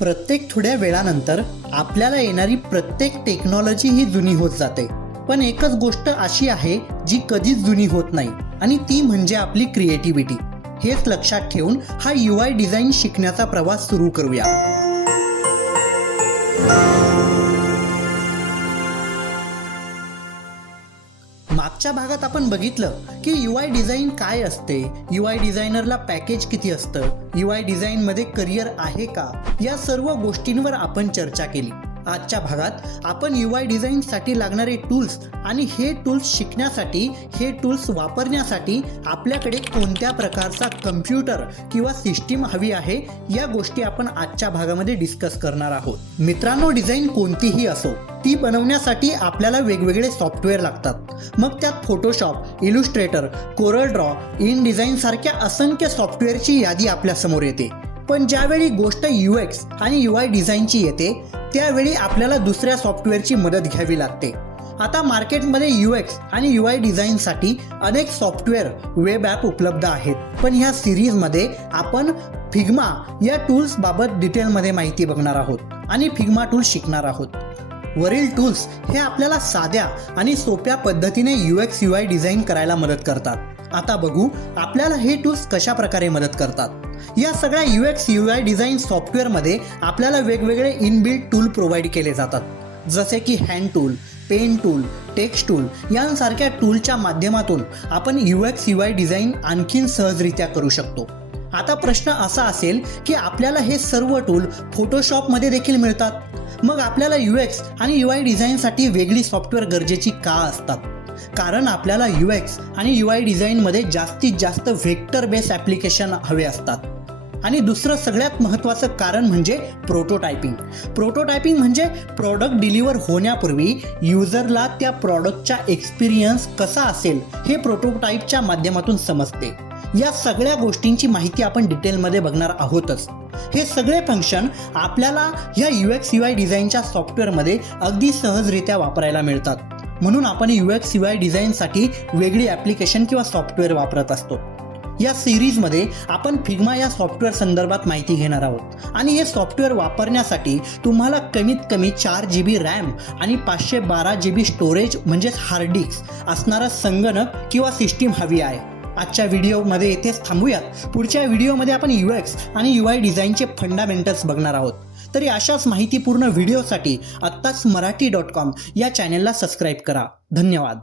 प्रत्येक थोड्या वेळानंतर आपल्याला येणारी प्रत्येक टेक्नॉलॉजी ही जुनी होत जाते, पण एकच गोष्ट अशी आहे जी कधीच जुनी होत नाही आणि ती म्हणजे आपली क्रिएटिव्हिटी. हेच लक्षात ठेवून हा UI डिझाईन शिकण्याचा प्रवास सुरू करूया. मागच्या भागात आपण बघितलं की UI डिझाईन काय असते, UI डिझायनरला पॅकेज किती असतं, UI डिझाईनमध्ये करिअर आहे का, या सर्व गोष्टींवर आपण चर्चा केली. आजच्या भागात आपण UI डिझाईनसाठी लागणारे टूल्स आणि हे टूल्स शिकण्यासाठी, हे टूल्स वापरण्यासाठी आपल्याकडे कोणत्या प्रकारचा कम्प्युटर किंवा सिस्टीम हवी आहे, या गोष्टी आपण आजच्या भागामध्ये डिस्कस करणार आहोत. मित्रांनो, डिझाईन कोणतीही असो, ती बनवण्यासाठी आपल्याला वेगवेगळे सॉफ्टवेअर लागतात. मग त्यात Photoshop, Illustrator, Corel Draw, in design सारख्या असंख्य सॉफ्टवेअरची यादी आपल्यासमोर येते. पण ज्यावेळी गोष्ट UX आणि UI डिझाईनची येते त्यावेळी आपल्याला दुसऱ्या सॉफ्टवेअरची मदत घ्यावी लागते. आता मार्केटमध्ये UX आणि UI डिझाईनसाठी अनेक सॉफ्टवेअर, वेब ॲप उपलब्ध आहेत, पण ह्या सिरीजमध्ये आपण फिग्मा या टूल्सबाबत डिटेलमध्ये माहिती बघणार आहोत आणि फिग्मा टूल्स शिकणार आहोत. वरील टूल्स हे आपल्याला साध्या आणि सोप्या पद्धतीने UX UI डिझाईन करायला मदत करतात. आता बघू आपल्याला हे टूल्स कशा प्रकारे मदत करतात. या सगळ्या UX UI डिझाईन सॉफ्टवेअरमध्ये आपल्याला वेगवेगळे इनबिल्ट टूल प्रोव्हाइड केले जातात, जसे की hand tool, pen tool, text tool यांसारख्या टूलच्या माध्यमातून आपण UX UI डिझाईन आणखीन सहजरित्या करू शकतो. आता प्रश्न असा असेल की आपल्याला हे सर्व टूल फोटोशॉपमध्ये देखील मिळतात, मग आपल्याला UX आणि UI डिझाईनसाठी वेगळी सॉफ्टवेअर गरजेची का असतात? कारण आपल्याला UX आणि UI डिझाईनमध्ये जास्तीत जास्त व्हेक्टर बेस ॲप्लिकेशन हवे असतात. आणि दुसरं सगळ्यात महत्त्वाचं कारण म्हणजे प्रोटोटायपिंग. प्रोटोटायपिंग म्हणजे प्रॉडक्ट डिलिव्हर होण्यापूर्वी युजरला त्या प्रॉडक्टचा एक्सपिरियन्स कसा असेल हे प्रोटोटाईपच्या माध्यमातून समजते. या सगळ्या गोष्टींची माहिती आपण डिटेलमध्ये बघणार आहोतच. हे सगळे फंक्शन आपल्याला ह्या UX UI डिझाईनच्या सॉफ्टवेअरमध्ये अगदी सहजरित्या वापरायला मिळतात. म्हणून आपण UX UI डिझाईनसाठी वेगळी ॲप्लिकेशन किंवा सॉफ्टवेअर वापरत असतो. या सिरीजमध्ये आपण फिग्मा या सॉफ्टवेअर संदर्भात माहिती घेणार आहोत आणि हे सॉफ्टवेअर वापरण्यासाठी तुम्हाला कमीत कमी 4 GB रॅम आणि 512 GB स्टोरेज म्हणजेच हार्ड डिस्क असणारा संगणक किंवा सिस्टीम हवी आहे. आजच्या व्हिडिओमध्ये इथेच थांबूयात. पुढच्या व्हिडिओमध्ये आपण UX आणि UI डिझाईनचे फंडामेंटल्स बघणार आहोत. तरी अशाच माहितीपूर्ण व्हिडिओसाठी आत्ताच मराठी.com या चॅनेलला सबस्क्राईब करा. धन्यवाद.